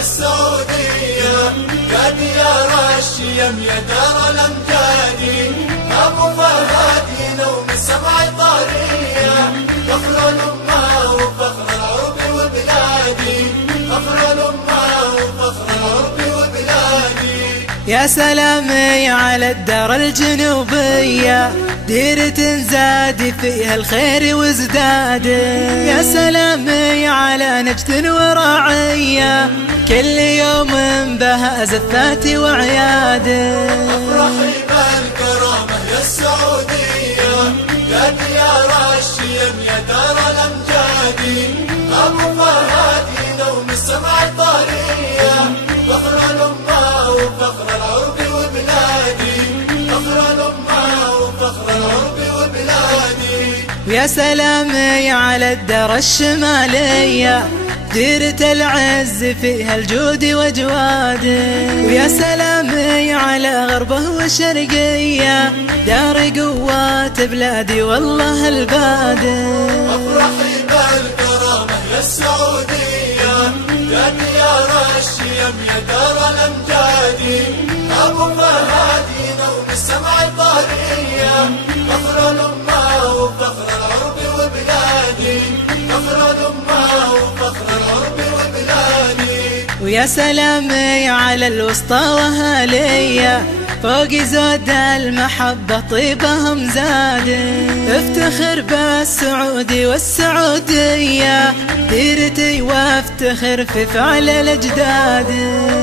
السعودية، يا ديار الشيم يا دار الأمجاد، أبو فهد ينوم السمع طارية، فخر الأمة وفخر العرب وبلادي، فخر الأمة وفخر العرب وبلادي. يا سلامي على الدار الجنوبية، ديرة زاد فيها الخير وازداد. يا سلامي على نجد ورعية، كل يوم بها زفاتي وعياد. افرحي بالكرامة يا السعودية، يا ديار الشيم يا دار الأمجاد، أبو فهد ينوم السمع طارية، فخر الأمة وفخر العرب وبلادي، فخر الأمة وفخر العرب وبلادي. ويا سلامي على الدار الشمالية، ديرة العز فيها الجود وجواد. ويا سلامي على غربه وشرقية، دار قوات بلادي والله الباد. افرحي بالكرامة يا السعودية، يا ديار الشيم يا دار الأمجاد، أبو فهد ينوم السمع طارية، فخر الأمة وفخر العرب وبلادي، فخر الأمة وفخر العرب وبلادي. ويا سلامي على الوسطى وهالية، فوق زود المحبة طيبهم زاد. افتخر بالسعودي والسعودية، ديرتي وافتخر في فعل الأجداد.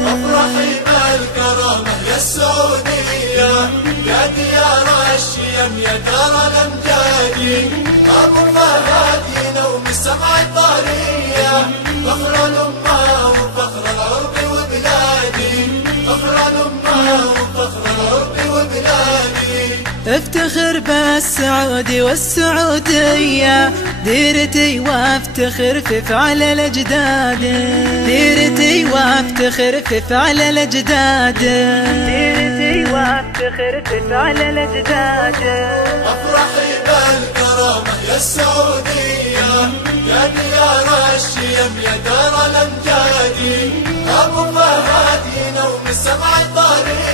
افرحي بالكرامة يا السعودية، يا ديار الشيم يا دار الأمجاد، أبو فهد ينوم السمع طارية، فخر الأمة وفخر العرب وبلادي، فخر الأمة وفخر العرب وبلادي. افتخر بالسعودي والسعودية، ديرتي وافتخر في فعل الأجداد. ديرتي وافتخر في فعل الأجداد. ديرتي وافتخر في فعل الأجداد. افرحي بالكرامة يا السعودية، يا ديار الشيم يا دار الأمجاد، أبو فهد ينوم السمع طارية،